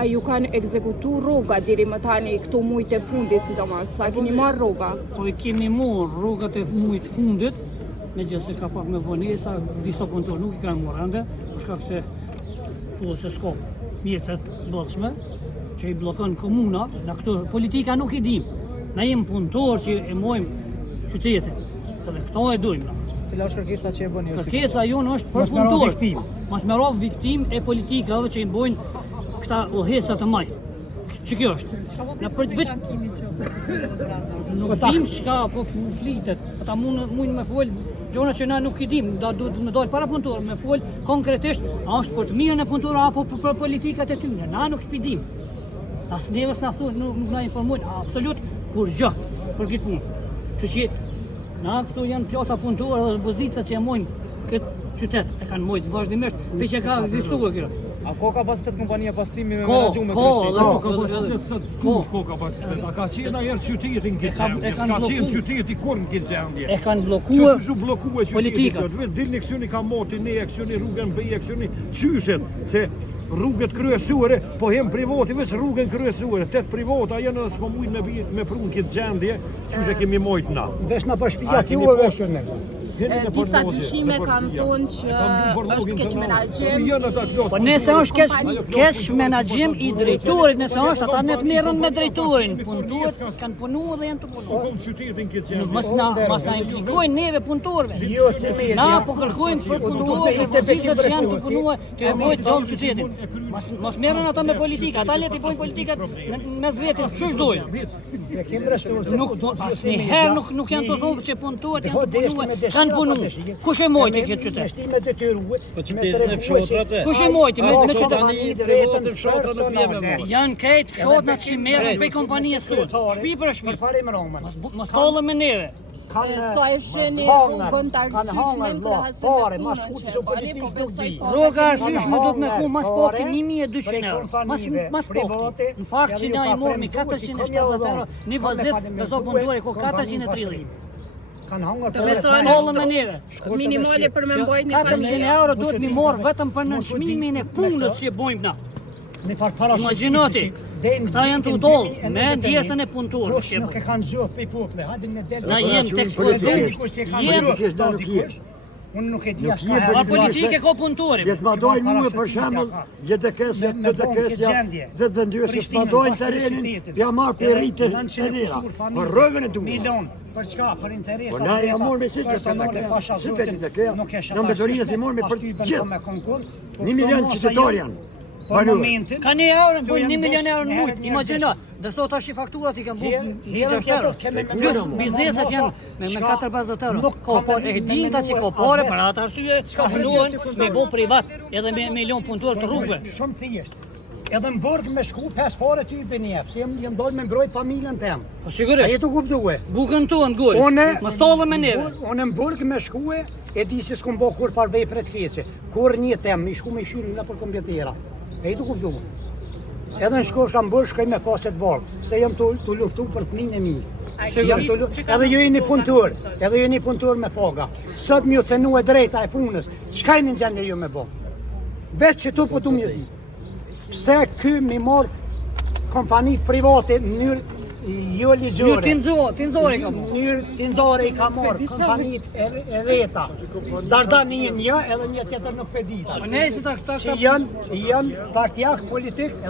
A ju kanë ekzekutu rruga deri më tani këto mujt e fundit sidomos? Sa keni marrë rruga? Po i kemi marrë rrugat e mujt fundit, megjithëse ka pak me vonesa, disa punëtor nuk i kanë marrë ende, për shkak se thuhet se s'ka mjetet bollshme që i bllokon komuna, na këto politika nuk i dim. Na jemi punëtor që e mojmë qytetin. Edhe këto e dojmë. Cila është kërkesa që e bën ju? Kërkesa jonë është për punëtor. Mos më rrob viktim e politikave që i bojnë këta udhëhesa të maj. Që kjo është? Në për të vetë nuk dim çka po flitet. Ata mund me fol gjona që na nuk i dim, duhet me dal para punëtorëve, me fol konkretisht, a është për të mirën e punëtorëve apo për politikat e tyre. Na nuk i dim. As neve s'na thonë, nuk na informojnë absolut kur gjë për këtë punë. Kështu që na këtu janë klasa punëtorë dhe pozica që e mojnë këtë qytet, e kanë mojtë vazhdimisht, për që ka ekzistuar kjo. A ko kapacitet kompania pastrimi me menaxhuar me kapacitet ko kapacitet. A ka qenë ajer qytetin këtë gjendje? Ka qenë qyteti kur në këtë gjendje? E kanë bllokuar politika. Dilni kësuni ka moti, ne kësuni rrugën bëj, kësuni qyshet, se rrugët kryesore, po hem privati, veç rrugën kryesore, tet privata janë edhe s'po mujnë me prunë këtë gjendje, qyshe kemi mojtë na. Vesh na përshpija ti u veshën ne. Disa dyshime kanë thonë që është keq menaxhim. Po nëse është keq menaxhim i drejtorit, nëse është ata ne të merren me drejtorin, punëtorët kanë punuar dhe janë të punuar. Qytetin këtë gjendje. Mos na implikojnë neve punëtorëve. Jo se me. Na po kërkojmë për punëtorët e pozitat që janë të punuar, të e mojë gjallë qytetin. Mos merren ata me politikë, ata le të bëjnë politikat mes vetes, ç'është dojë. Ne kemi rrestuar. Nuk asnjëherë nuk janë të rrugë që punëtorët janë të punuar. Kanë punuar. Kush e mojti këtë qytet? Investime detyruar. Po qytetin e fshatrave. Kush e mojti me qytet? Kompani fshatra nuk vjen. Janë këtë fshatna që merren prej kompanisë tonë. Shtëpi për shtëpi. Parim Romën. Mos tollëm me neve. Sa e sheni rrugën të arsyeshme në pare, mas kuti së politikë nuk di. Rruga arsyeshme do të me ku mas paki 1200 euro. Mas paki. Në fakt që na i mormi 470 euro, një vazhdet të so punëtori ko 430. Kanë hangur Të vetojnë Tollëm me neve. minimale për me mbojt një 400 euro duhet mi morë vetëm për nënçmimin e punës që bojmë na. Në fakt para. Imagjinoti. Këta janë të utollë, me ndjesën e punëtorë. Kush nuk e kanë zgjohur pe popullë, hajde ne del. Na jem tek eksplozion. Unë nuk e di as A politike ko punëtori. Jetë ma dojnë muë për shemull, jetë e kesja, dhe të ndyrë se ma dojnë terenin, pja marë për rritë të dhira, për rëgën e duha. Milion, për çka, për interes. Po na ja morë me si që të të këja, në mbetorinët i morë me për gjithë, 1 milion qytetar janë. Ka 1 euro, bojnë 1 milion euro në mujtë, imagina, dhe sot ashtë i fakturat i kanë bukë plus bizneset janë me 4-50 euro. E din ta që ka pare për atë arsye, punuan me bo privat, edhe me milion punëtor të rrugëve. Shumë thjesht. Edhe në burg me shku 5 fare ty i bënjef, se jem dojnë me mbrojt familjen tem. Po sigurisht. A jetu kuptue? Bukën tonë gojë, më stollën me neve. Unë në burg me shkue, e di se s'kum bo kur par vepre të keqe. Kur një tem, mi shku me shyrën në për kompjetera. A jetu kuptue? Edhe në shkosha më burg, shkoj me paset vartë, se jem të luftu për fëmijën e mi. Edhe ju jeni punëtor, me paga. Sot mi u thenu e drejta e punës, çka jeni në gjendje ju me bo? Veç që tu po du mjë distë. Pse ky mi morë kompani private në njërë jo ligjore. Tinzore ka morë. Njërë tinzore i ka morë, kompanit e veta. Dardan një edhe një tjetër nuk pedita. Po ne si ta Që janë partijak politik.